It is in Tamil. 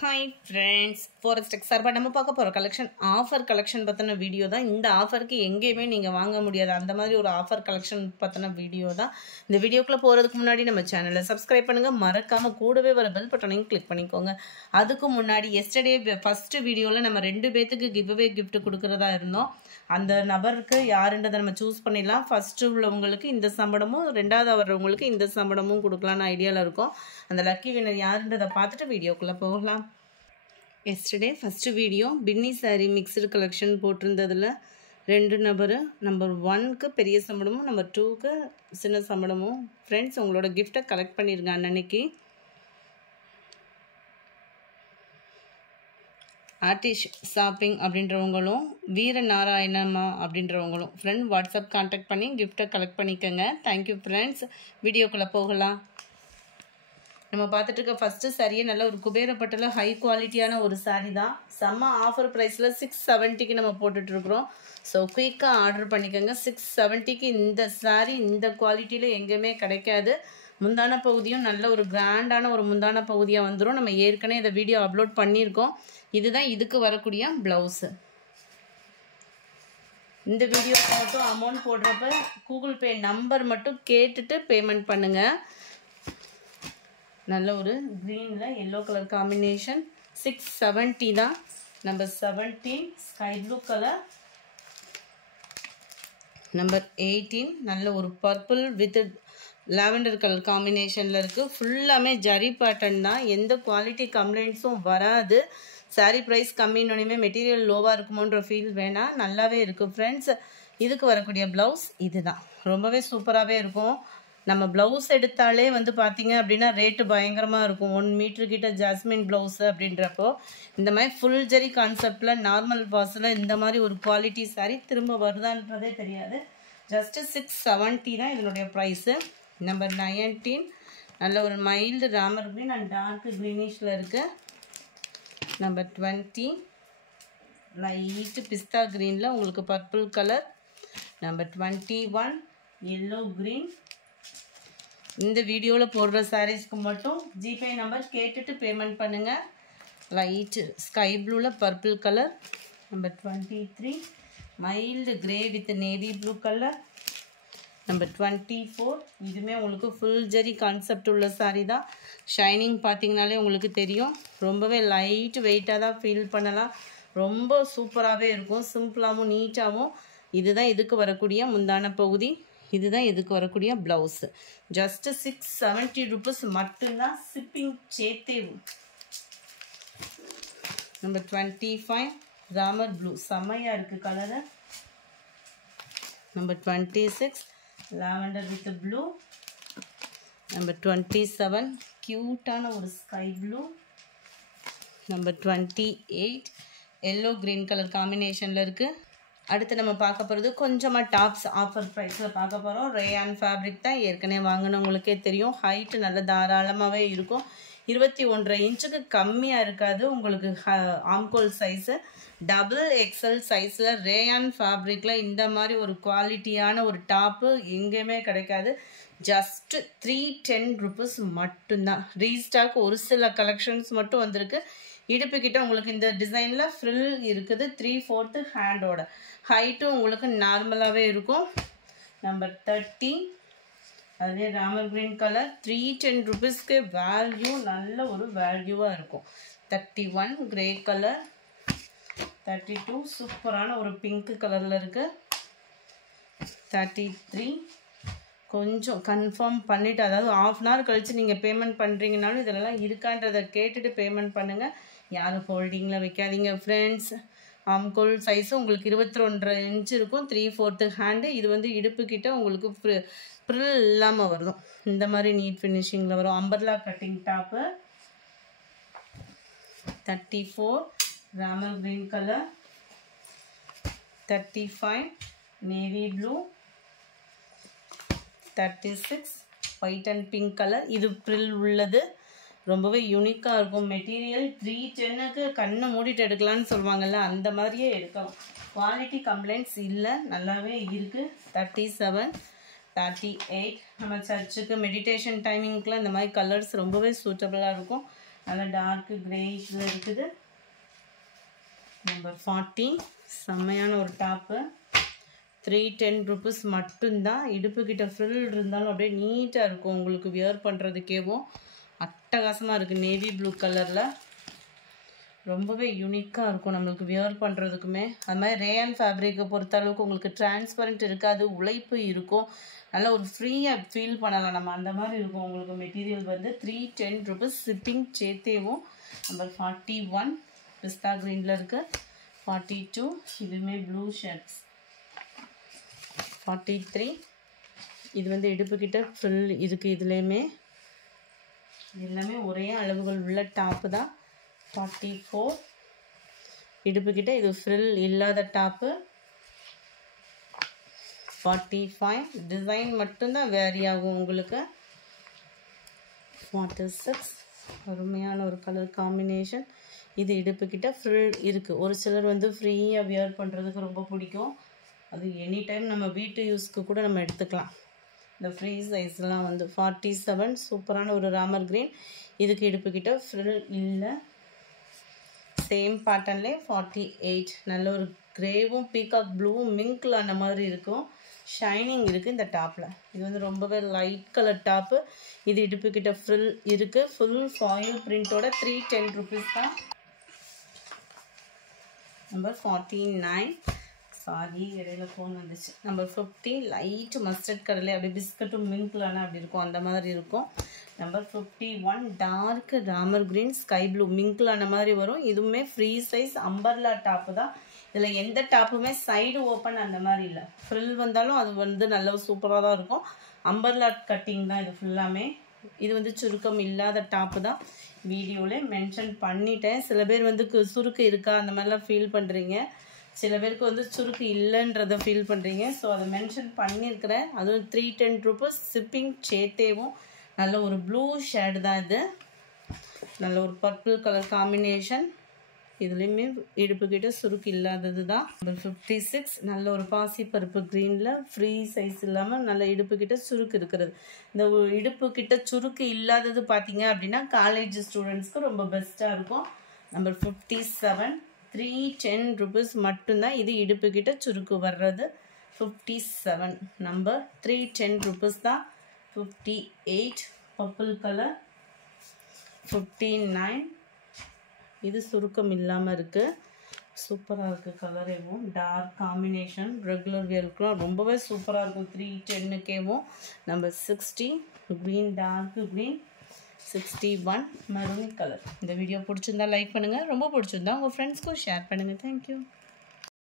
Hi friends, Forest Sarba நம்ம பார்க்க போற கலெக்ஷன் ஆஃபர் கலெக்ஷன் பத்தின வீடியோ தான். இந்த ஆஃபருக்கு எங்கேயுமே நீங்க வாங்க முடியாது அந்த மாதிரி ஒரு ஆஃபர் கலெக்ஷன் பத்தின வீடியோ தான். இந்த வீடியோக்குள்ள போறதுக்கு முன்னாடி நம்ம சேனலை சப்ஸ்கிரைப் பண்ணுங்க, மறக்காம கூடவே வர பெல் பட்டனையும் கிளிக் பண்ணிக்கோங்க. அதுக்கு முன்னாடி எஸ்டர்டே ஃபர்ஸ்ட் வீடியோல நம்ம 2 பேத்துக்கு கிவ்அவே gift கொடுக்கறதா இருந்தோம். அந்த நபருக்கு யாருன்றதை நம்ம சூஸ் பண்ணிடலாம். ஃபர்ஸ்ட் உள்ளவங்களுக்கு இந்த சம்பளமும், ரெண்டாவது வர்றவங்களுக்கு இந்த சம்பளமும் கொடுக்கலாம்னு ஐடியால இருக்கும். அந்த லக்கி வினர் யாருன்றதை பார்த்துட்டு வீடியோக்குள்ள போகலாம். எஸ்டர்டே ஃபஸ்ட்டு வீடியோ பின்னி சாரீ மிக்சடு கலெக்ஷன் போட்டிருந்ததில் 2 நபர், நம்பர் 1க்கு பெரிய சம்பளமும் நம்பர் 2க்கு சின்ன சம்பளமும். ஃப்ரெண்ட்ஸ், உங்களோட கிஃப்டை கலெக்ட் பண்ணிருங்க. அன்னைக்கு ஆர்டிஷ் ஷாப்பிங் அப்படின்றவங்களும் வீரநாராயணம்மா அப்படின்றவங்களும் ஃப்ரெண்ட் வாட்ஸ்அப் கான்டாக்ட் பண்ணி கிஃப்டை கலெக்ட் பண்ணிக்கோங்க. Thank you friends. வீடியோக்குள்ளே போகலாம். நம்ம பார்த்துட்டு இருக்க ஃபஸ்ட்டு சாரியே நல்ல ஒரு குபேரப்பட்டில் ஹை குவாலிட்டியான ஒரு சாரீ தான். செம்ம ஆஃபர் ப்ரைஸில் 670க்கு நம்ம போட்டுட்ருக்குறோம். ஸோ குயிக்காக ஆர்டர் பண்ணிக்கோங்க. 670க்கு இந்த சாரீ இந்த குவாலிட்டியில் எங்கேயுமே கிடைக்காது. முந்தான பகுதியும் நல்ல ஒரு கிராண்டான ஒரு முந்தான பகுதியாக வந்துடும். நம்ம ஏற்கனவே இதை வீடியோ அப்லோட் பண்ணியிருக்கோம். இதுதான் இதுக்கு வரக்கூடிய ப்ளவுஸு. இந்த வீடியோக்கு மட்டும் அமௌண்ட் போடுறப்ப கூகுள் பே நம்பர் மட்டும் கேட்டுட்டு பேமெண்ட் பண்ணுங்கள். நல்ல ஒரு க்ரீனில் எல்லோ கலர் காம்பினேஷன். 670 தான். Number 17 sky blue colour. Number 18 நல்ல ஒரு பர்பிள் வித் லாவெண்டர் கலர் காம்பினேஷனில் இருக்குது. ஃபுல்லாமே ஜரி பேட்டர்ன் தான். எந்த குவாலிட்டி கம்ப்ளைண்ட்ஸும் வராது. சாரீ ப்ரைஸ் கம்மின்னொன்னுமே மெட்டீரியல் லோவாக இருக்குமோன்ற ஃபீல் வேணாம். நல்லாவே இருக்குது ஃப்ரெண்ட்ஸ். இதுக்கு வரக்கூடிய ப்ளவுஸ் இது தான். ரொம்பவே சூப்பராகவே இருக்கும். நம்ம ப்ளவுஸ் எடுத்தாலே வந்து பார்த்தீங்க அப்படின்னா ரேட்டு பயங்கரமாக இருக்கும். 1 மீட்டர் கிட்ட ஜாஸ்மின் ப்ளவுஸு அப்படின்றப்போ இந்த மாதிரி ஃபுல் ஜரி கான்செப்டில் நார்மல் வாஸில் இந்த மாதிரி ஒரு குவாலிட்டி சாரீ திரும்ப வருதான்றதே தெரியாது. ஜஸ்ட்டு 670 தான் இதனுடைய ப்ரைஸு. நம்பர் 19 நல்ல ஒரு mild Ramar green and dark க்ரீனிஷில் இருக்குது. நம்பர் 20 லைட்டு பிஸ்தா க்ரீனில் உங்களுக்கு purple colour. Number 21 yellow green. இந்த வீடியோவில் போடுற சாரீஸ்க்கு மட்டும் ஜிபே நம்பர் கேட்டுட்டு பேமெண்ட் பண்ணுங்கள். லைட்டு ஸ்கை ப்ளூவில் purple colour. Number 23 mild grey with navy blue colour. Number 24 இதுவுமே உங்களுக்கு ஃபுல் ஜரி கான்செப்ட் உள்ள சாரீ தான். ஷைனிங் பார்த்தீங்கனாலே உங்களுக்கு தெரியும். ரொம்பவே லைட் வெயிட்டாக தான் ஃபீல் பண்ணலாம். ரொம்ப சூப்பராகவே இருக்கும். சிம்பிளாகவும் நீட்டாகவும். இதுதான் இதுக்கு வரக்கூடிய முந்தான பகுதி. இதுதான் இதுக்கு வரக்கூடிய ப்ளவுஸு. ஜஸ்ட்டு 670 ருபீஸ் மட்டும்தான். ஷிப்பிங் சேர்த்தே. நம்பர் 25 ராமர் ப்ளூ செம்மையாக இருக்குது colour. Number 26 lavender with blue. Number 27 க்யூட்டான ஒரு sky blue. Number 28 yellow green colour காம்பினேஷனில் இருக்குது. அடுத்து நம்ம பார்க்க போகிறது கொஞ்சமாக டாப்ஸ் ஆஃபர் ப்ரைஸில் பார்க்க போகிறோம். ரேயான் ஃபேப்ரிக் தான். ஏற்கனவே வாங்கினவங்களுக்கே தெரியும். ஹைட்டு நல்ல தாராளமாகவே இருக்கும். 21.5 இன்ச்சுக்கு கம்மியாக இருக்காது. உங்களுக்கு ஆம்கோல் சைஸு டபுள் எக்ஸல் சைஸில் ரேயான் ஃபேப்ரிக்கில் இந்த மாதிரி ஒரு குவாலிட்டியான ஒரு டாப்பு எங்கேயுமே கிடைக்காது. ஜஸ்ட்டு 310 ருபீஸ் மட்டும்தான். ரீஸ்டாக் ஒரு சில கலெக்ஷன்ஸ் மட்டும் வந்திருக்கு. இடுப்புக்கிட்ட உங்களுக்கு இந்த டிசைனில் ஃப்ரில் இருக்குது. 3/4 ஹேண்டோட. ஹைட்டும் உங்களுக்கு நார்மலாகவே இருக்கும். நம்பர் 30 அதுலேயே ராமர் க்ரீன் கலர். 310 ருபீஸ்க்கு வேல்யூ நல்ல ஒரு வேல்யூவாக இருக்கும். 31 கிரே கலர். 32 சூப்பரான ஒரு பிங்க் கலரில் இருக்குது. 33 கொஞ்சம் கன்ஃபார்ம் பண்ணிவிட்டு, அதாவது ½ அன் ஹவர் கழித்து நீங்கள் பேமெண்ட் பண்ணுறீங்கனாலும் இதெல்லாம் இருக்கான்றதை கேட்டுட்டு பேமெண்ட் பண்ணுங்கள். யாரும் ஹோல்டிங்கில் வைக்காதீங்க ஃப்ரெண்ட்ஸ். ஆம்கோல் சைஸு உங்களுக்கு 21.5 இன்ச்சு இருக்கும். 3/4 ஹேண்டு. இது வந்து இடுப்புக்கிட்ட உங்களுக்கு ஃப்ரில் இல்லாமல் வரும். இந்த மாதிரி நீட் ஃபினிஷிங்கில் வரும். Umbrella cutting top. 34 Ramar green colour. 35 navy blue. 36 white and pink colour. இது ஃப்ரில் உள்ளது. ரொம்பவே யூனிக்காக இருக்கும். மெட்டீரியல் 310க்கு கண்ணை மூடிட்டு எடுக்கலான்னு சொல்லுவாங்கள்ல, அந்த மாதிரியே எடுக்கலாம். குவாலிட்டி கம்ப்ளைண்ட்ஸ் இல்லை, நல்லாவே இருக்குது. 37 38 நம்ம சர்ச்சுக்கு மெடிடேஷன் டைமிங்க்குலாம் இந்த மாதிரி கலர்ஸ் ரொம்பவே சூட்டபுளாக இருக்கும். நல்லா டார்க் கிரேஷில் இருக்குது. நம்பர் 40 செம்மையான ஒரு டாப்பு. 310 rupees மட்டும்தான். இடுப்பு கிட்ட ஃப்ரில் இருந்தாலும் அப்படியே நீட்டாக இருக்கும் உங்களுக்கு வியர் பண்ணுறதுக்கேவும். அட்டகாசமாக இருக்குது. நேவி ப்ளூ கலரில் ரொம்பவே யூனிக்காக இருக்கும் நம்மளுக்கு வியர் பண்ணுறதுக்குமே. அது மாதிரி ரேயான் ஃபேப்ரிக்கை பொறுத்த அளவுக்கு உங்களுக்கு டிரான்ஸ்பரண்ட் இருக்காது, உழைப்பு இருக்கும், நல்லா ஒரு ஃப்ரீயாக ஃபீல் பண்ணலாம் நம்ம, அந்த மாதிரி இருக்கும் உங்களுக்கு. மெட்டீரியல் வந்து 310 rupees ஷிப்பிங் சேர்த்தேவும். நம்பர் 41 பிஸ்தா க்ரீனில் இருக்குது. 42 இதுவுமே ப்ளூ ஷர்ட்ஸ். 43 இது வந்து இடுப்புக்கிட்ட ஃப்ரில் இருக்குது. இதுலேயுமே எல்லாமே ஒரே அளவுகள் உள்ள டாப்பு தான். 44 இடுப்புக்கிட்ட இது ஃப்ரில் இல்லாத டாப்பு. 45 டிசைன் மட்டும்தான் வேரி ஆகும் உங்களுக்கு. 46 அருமையான ஒரு கலர் காம்பினேஷன். இது இடுப்புக்கிட்ட ஃப்ரில் இருக்குது. ஒரு சிலர் வந்து ஃப்ரீயாக வியர் பண்ணுறதுக்கு ரொம்ப பிடிக்கும். அது எனி டைம் நம்ம வீட்டு யூஸ்க்கு கூட நம்ம எடுத்துக்கலாம். இந்த ஃப்ரீ சைஸ்லாம் வந்து 47 சூப்பரான ஒரு ராமர் கிரீன். இதுக்கு இடுப்புக்கிட்ட ஃப்ரில் இல்லை. சேம் பேட்டர்ன்லேயே 48 நல்ல ஒரு கிரேவும் பீகாக் ப்ளூவும் மிங்கில் அந்த மாதிரி இருக்கும். ஷைனிங் இருக்குது இந்த டாப்பில். இது வந்து ரொம்பவே லைட் கலர் டாப்பு. இது இடுப்புக்கிட்ட ஃப்ரில் இருக்குது. ஃபுல் ஃபாயில் பிரிண்டோட 310 rupees தான். நம்பர் 49 சாரி இடையில ஃபோன் வந்துச்சு. நம்பர் 50 லைட் மஸ்டர்ட் கலர்ல அப்படியே பிஸ்கட்டும் மிங்க்லான அப்படி இருக்கும், அந்த மாதிரி இருக்கும். Number 51 dark Ramar green sky blue மிங்க்லான மாதிரி வரும். இதுவுமே ஃப்ரீ சைஸ் அம்பர்லா டாப்பு தான். இதில் எந்த டாப்புமே சைடு ஓப்பன் அந்த மாதிரி இல்லை. ஃப்ரில் வந்தாலும் அது வந்து நல்ல சூப்பராக தான் இருக்கும். அம்பர்லா கட்டிங் தான் இது ஃபுல்லாமே. இது வந்து சுருக்கம் இல்லாத டாப்பு தான். வீடியோவில் மென்ஷன் பண்ணிட்டேன். சில பேர் வந்து சுருக்கு இருக்கா அந்த மாதிரிலாம் ஃபீல் பண்ணுறீங்க, சில பேருக்கு வந்து சுருக்கு இல்லைன்றதை ஃபீல் பண்ணுறீங்க. ஸோ அதை மென்ஷன் பண்ணியிருக்கிறேன். அதுவும் 310 rupees ஷிப்பிங் சேர்த்தேவும். நல்ல ஒரு ப்ளூ ஷேடு தான் இது. நல்ல ஒரு பர்பிள் கலர் காம்பினேஷன். இதுலேயுமே இடுப்புக்கிட்ட சுருக்கு இல்லாதது தான். 56 நல்ல ஒரு பாசி பருப்பு க்ரீனில் ஃப்ரீ சைஸ் இல்லாமல் நல்ல இடுப்புக்கிட்ட சுருக்கு இருக்கிறது. இந்த இடுப்புக்கிட்ட சுருக்கு இல்லாதது பார்த்தீங்க அப்படின்னா காலேஜ் ஸ்டூடெண்ட்ஸ்க்கு ரொம்ப பெஸ்ட்டாக இருக்கும். நம்பர் 57 310 rupees மட்டும்தான். இது இடுப்புக்கிட்ட சுருக்கு வர்றது. 57 நம்பர் 310 rupees தான். 58 பர்பிள் கலர். 59 இது சுருக்கம் இல்லாமல் இருக்குது, சூப்பராக இருக்குது. கலரேவும் டார்க் காம்பினேஷன் ரெகுலர் வேர்க்குலாம் ரொம்பவே சூப்பராக இருக்கும். 310க்கேவும். Number 60 green dark green. 61 maroon colour. இந்த வீடியோ பிடிச்சிருந்தா லைக் பண்ணுங்கள், ரொம்ப பிடிச்சிருந்தா உங்கள் ஃப்ரெண்ட்ஸ்க்கும் ஷேர் பண்ணுங்கள். தேங்க்யூ.